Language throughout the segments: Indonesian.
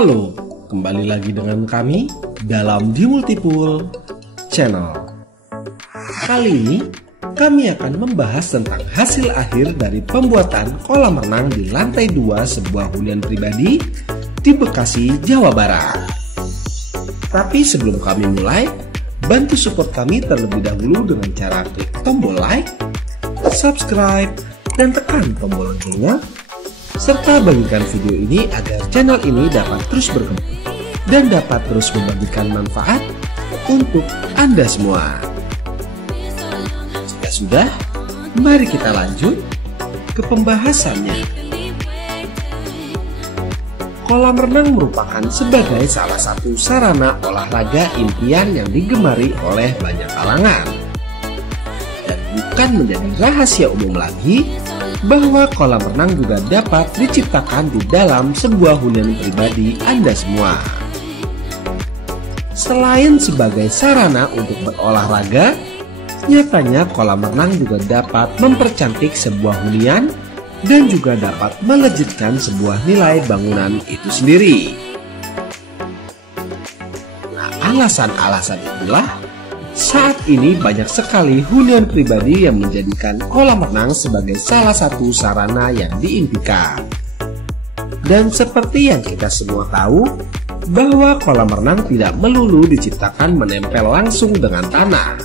Halo, kembali lagi dengan kami dalam di Multipool Channel. Kali ini kami akan membahas tentang hasil akhir dari pembuatan kolam renang di lantai 2 sebuah hunian pribadi di Bekasi, Jawa Barat. Tapi sebelum kami mulai, bantu support kami terlebih dahulu dengan cara klik tombol like, subscribe, dan tekan tombol loncengnya, serta bagikan video ini agar channel ini dapat terus berkembang dan dapat terus membagikan manfaat untuk Anda semua. Jika sudah, mari kita lanjut ke pembahasannya. Kolam renang merupakan sebagai salah satu sarana olahraga impian yang digemari oleh banyak kalangan. Dan bukan menjadi rahasia umum lagi bahwa kolam renang juga dapat diciptakan di dalam sebuah hunian pribadi Anda semua. Selain sebagai sarana untuk berolahraga, nyatanya kolam renang juga dapat mempercantik sebuah hunian dan juga dapat melejitkan sebuah nilai bangunan itu sendiri. Nah, alasan-alasan itulah saat ini banyak sekali hunian pribadi yang menjadikan kolam renang sebagai salah satu sarana yang diimpikan. Dan seperti yang kita semua tahu, bahwa kolam renang tidak melulu diciptakan menempel langsung dengan tanah.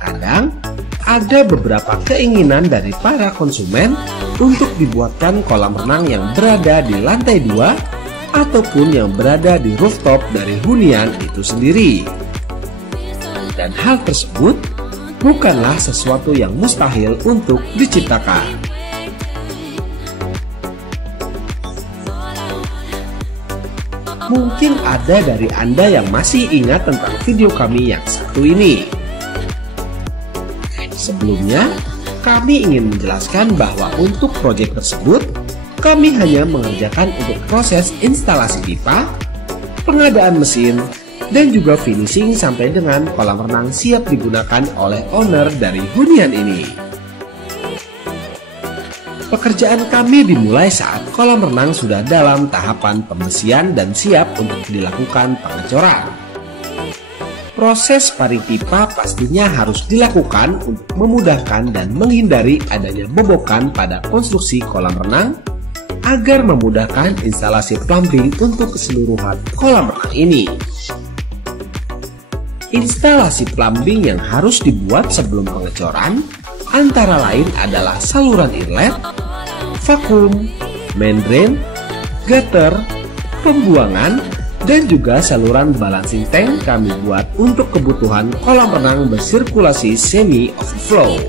Kadang, ada beberapa keinginan dari para konsumen untuk dibuatkan kolam renang yang berada di lantai 2 ataupun yang berada di rooftop dari hunian itu sendiri. Dan hal tersebut bukanlah sesuatu yang mustahil untuk diciptakan. Mungkin ada dari Anda yang masih ingat tentang video kami yang satu ini. Sebelumnya, kami ingin menjelaskan bahwa untuk proyek tersebut, kami hanya mengerjakan untuk proses instalasi pipa, pengadaan mesin, dan juga finishing sampai dengan kolam renang siap digunakan oleh owner dari hunian ini. Pekerjaan kami dimulai saat kolam renang sudah dalam tahapan pembersihan dan siap untuk dilakukan pengecoran. Proses paring pipa pastinya harus dilakukan untuk memudahkan dan menghindari adanya bobokan pada konstruksi kolam renang agar memudahkan instalasi plumbing untuk keseluruhan kolam renang ini. Instalasi plumbing yang harus dibuat sebelum pengecoran antara lain adalah saluran inlet, vakum, main drain, gutter, pembuangan, dan juga saluran balancing tank kami buat untuk kebutuhan kolam renang bersirkulasi semi overflow.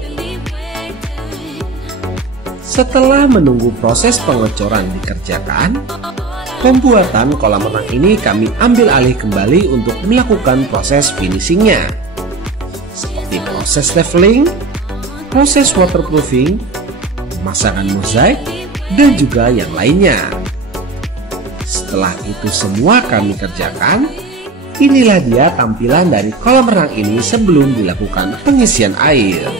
Setelah menunggu proses pengecoran dikerjakan, pembuatan kolam renang ini kami ambil alih kembali untuk melakukan proses finishingnya, seperti proses leveling, proses waterproofing, pemasangan mozaik, dan juga yang lainnya. Setelah itu semua kami kerjakan, inilah dia tampilan dari kolam renang ini sebelum dilakukan pengisian air.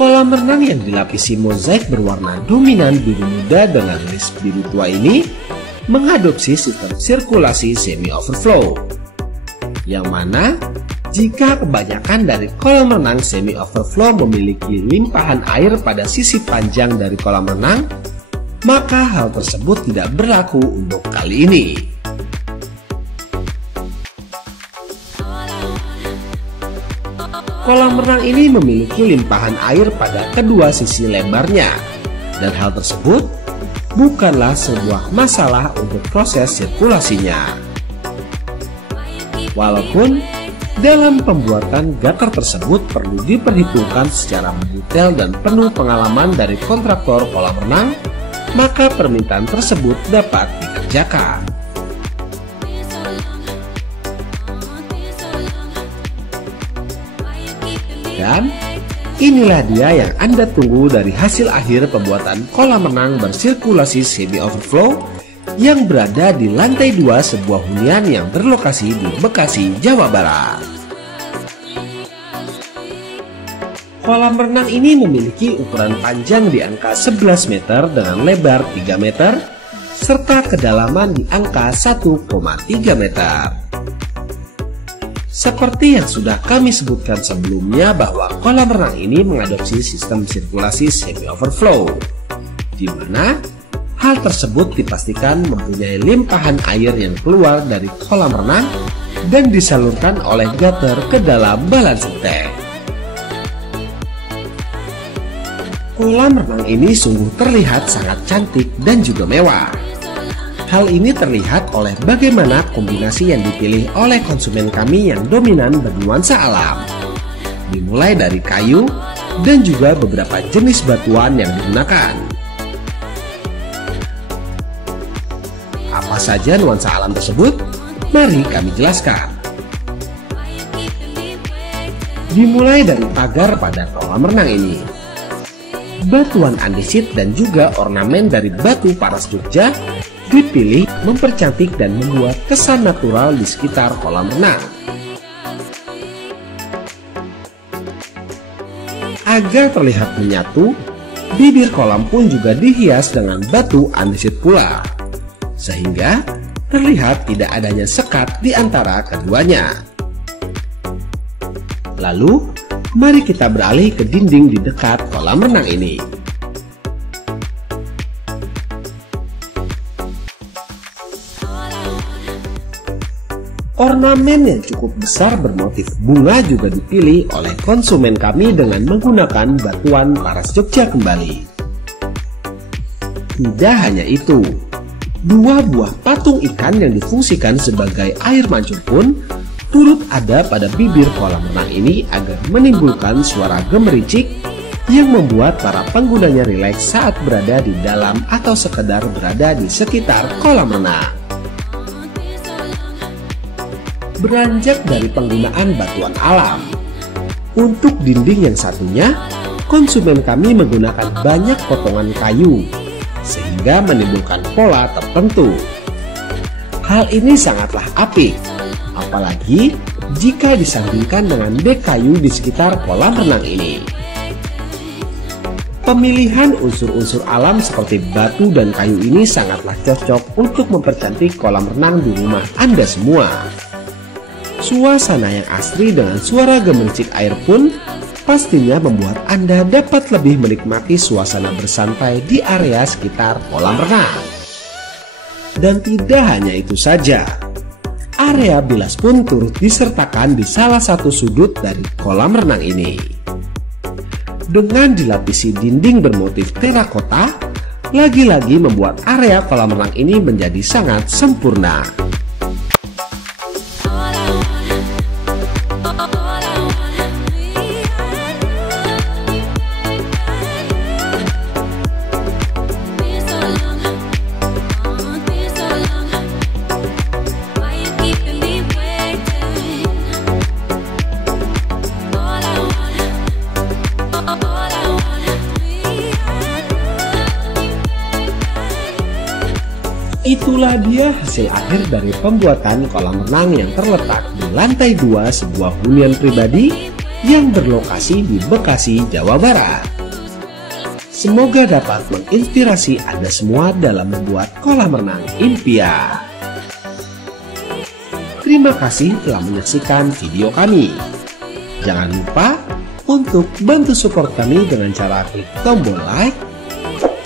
Kolam renang yang dilapisi mozaik berwarna dominan biru muda dengan list biru tua ini mengadopsi sistem sirkulasi semi overflow, yang mana jika kebanyakan dari kolam renang semi overflow memiliki limpahan air pada sisi panjang dari kolam renang, maka hal tersebut tidak berlaku untuk kali ini. Kolam renang ini memiliki limpahan air pada kedua sisi lebarnya, dan hal tersebut bukanlah sebuah masalah untuk proses sirkulasinya. Walaupun dalam pembuatan gutter tersebut perlu diperhitungkan secara mendetail dan penuh pengalaman dari kontraktor kolam renang, maka permintaan tersebut dapat dikerjakan. Dan inilah dia yang Anda tunggu dari hasil akhir pembuatan kolam renang bersirkulasi semi overflow yang berada di lantai 2 sebuah hunian yang berlokasi di Bekasi, Jawa Barat. Kolam renang ini memiliki ukuran panjang di angka 11 meter dengan lebar 3 meter, serta kedalaman di angka 1,3 meter. Seperti yang sudah kami sebutkan sebelumnya bahwa kolam renang ini mengadopsi sistem sirkulasi semi-overflow, di mana hal tersebut dipastikan mempunyai limpahan air yang keluar dari kolam renang dan disalurkan oleh gutter ke dalam balancing tank. Kolam renang ini sungguh terlihat sangat cantik dan juga mewah. Hal ini terlihat oleh bagaimana kombinasi yang dipilih oleh konsumen kami yang dominan bernuansa alam. Dimulai dari kayu dan juga beberapa jenis batuan yang digunakan. Apa saja nuansa alam tersebut? Mari kami jelaskan. Dimulai dari pagar pada kolam renang ini. Batuan andesit dan juga ornamen dari batu paras Jogja dipilih mempercantik dan membuat kesan natural di sekitar kolam renang. Agar terlihat menyatu, bibir kolam pun juga dihias dengan batu andesit pula, sehingga terlihat tidak adanya sekat di antara keduanya. Lalu, mari kita beralih ke dinding di dekat kolam renang ini. Ornamen yang cukup besar bermotif bunga juga dipilih oleh konsumen kami dengan menggunakan batuan paras Jogja kembali. Tidak hanya itu, dua buah patung ikan yang difungsikan sebagai air mancur pun turut ada pada bibir kolam renang ini agar menimbulkan suara gemericik yang membuat para penggunanya rileks saat berada di dalam atau sekedar berada di sekitar kolam renang. Beranjak dari penggunaan batuan alam, untuk dinding yang satunya, konsumen kami menggunakan banyak potongan kayu, sehingga menimbulkan pola tertentu. Hal ini sangatlah apik, apalagi jika disandingkan dengan dek kayu di sekitar kolam renang ini. Pemilihan unsur-unsur alam seperti batu dan kayu ini sangatlah cocok untuk mempercantik kolam renang di rumah Anda semua. Suasana yang asri dengan suara gemericik air pun pastinya membuat Anda dapat lebih menikmati suasana bersantai di area sekitar kolam renang. Dan tidak hanya itu saja, area bilas pun turut disertakan di salah satu sudut dari kolam renang ini. Dengan dilapisi dinding bermotif terakota, lagi-lagi membuat area kolam renang ini menjadi sangat sempurna. Itulah dia hasil akhir dari pembuatan kolam renang yang terletak di lantai 2 sebuah hunian pribadi yang berlokasi di Bekasi, Jawa Barat. Semoga dapat menginspirasi Anda semua dalam membuat kolam renang impian. Terima kasih telah menyaksikan video kami. Jangan lupa untuk bantu support kami dengan cara klik tombol like,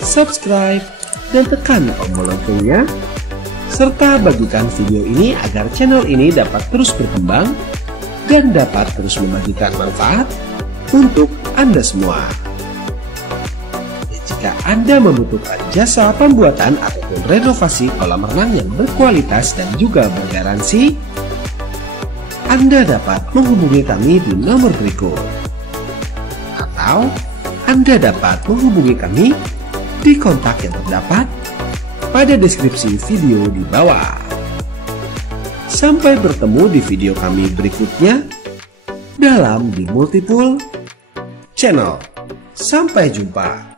subscribe, dan tekan tombol loncengnya, serta bagikan video ini agar channel ini dapat terus berkembang dan dapat terus membagikan manfaat untuk Anda semua. Jika Anda membutuhkan jasa pembuatan ataupun renovasi kolam renang yang berkualitas dan juga bergaransi, Anda dapat menghubungi kami di nomor berikut. Atau Anda dapat menghubungi kami di kontak yang terdapat pada deskripsi video di bawah. Sampai bertemu di video kami berikutnya dalam The Multipool Channel. Sampai jumpa.